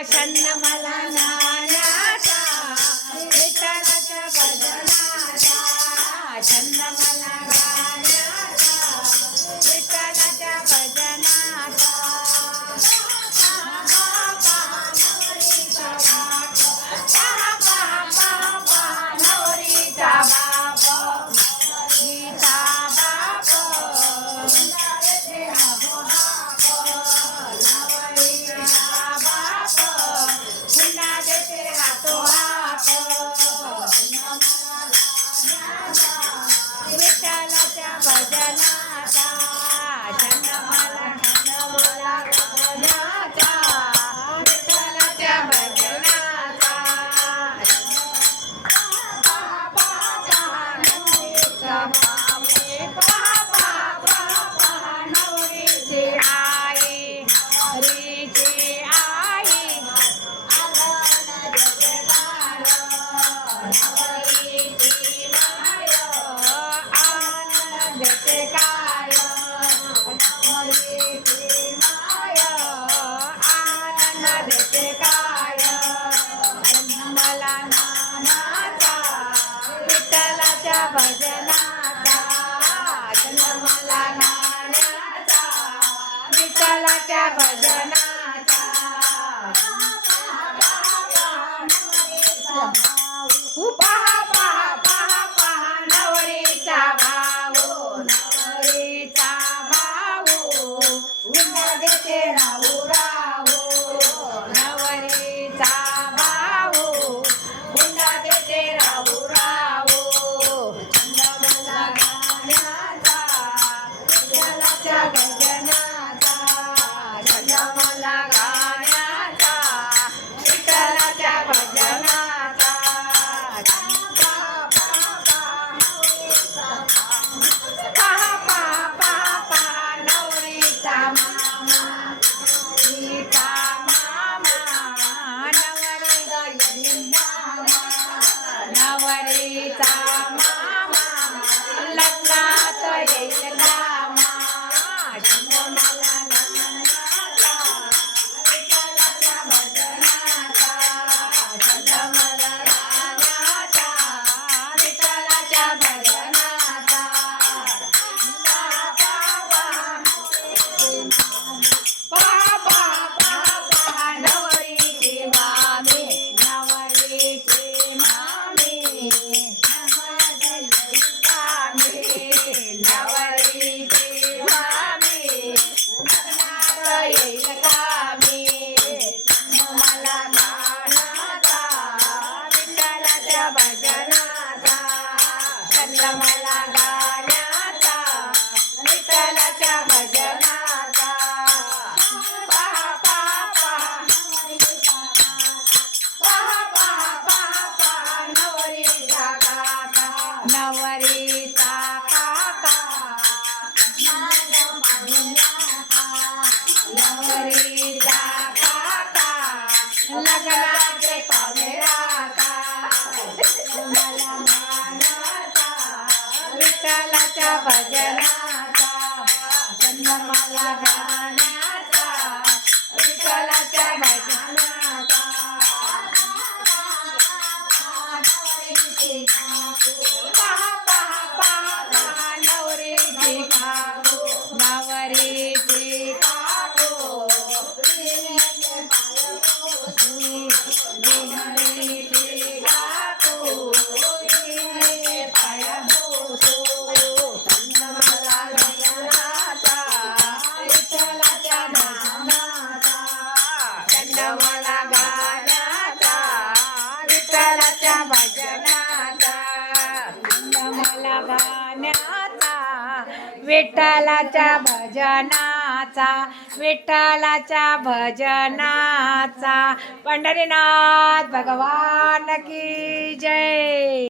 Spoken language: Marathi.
छंद मला गाण्याचा विठ्ठलाच्या भजनाचा छंद मला गाण्याचा विठ्ठलाच्या भजनाचा नवरीचा बाप गीता बाप विठ्ठलाच्या भजनाचा छंद मला गाण्याचा विठ्ठलाच्या भजनाचा नवरीची आई हरीची आई नवरीची माय आनंद देते काय नवरीची माय आनंद देते काय मला नानाचा विठ्ठलाच्या भजनाचा छंद मला गाण्याचा विठ्ठलाच्या भजनाचा पहा पहा पहा पहा नवरीचा भाऊ नवरीचा भाऊ देते राहू राहू नवरीचा भाऊ हुंडा देते राहू राहू छंद मला गाण्याचा विठ्ठलाच्या भजनाचा छंद मला गाण्याचा विठ्ठलाच्या भजनाचा पहा पहा पहा पहा नवरीचा मामा गीता मामा नवरीचा मामा लग्नात येईल गामा छंद मला गाण्याचा विठ्ठलाच्या भजनाचा छंद मला गाण्याचा विठ्ठलाच्या भजनाचा पहा पहा पहा पहा नवरीची मामी नवरीची मामी नवरीची मामी लग्नात येईल कामी मला गाण्याचा विठ्ठलाच्या भजनाचा छंद मला गाण्याचा विठ्ठलाच्या भजनाचा पहा पहा पहा पहा पहा पहा पहा नवरीचा काका नवरीचा काका नवरीचा काका लग्नाचे पाहुणे राका मला गाण्याचा विठ्ठलाच्या भजनाचा छंद मला गाण्याचा विठ्ठलाच्या भजनाचा पहा पहा पहा पहा नवरीची काकू नवरीची काकू नवरीची काकू पाय बोसू छंद मला गाण्याचा विठ्ठलाच्या नामाचा छंद मला गाण्याचा विठ्ठलाच्या भजनाचा छंद मला गाण्याचा विठ्ठलाच्या भजनाचा विठ्ठलाच्या भजनाचा पंढरीनाथ भगवान की जय।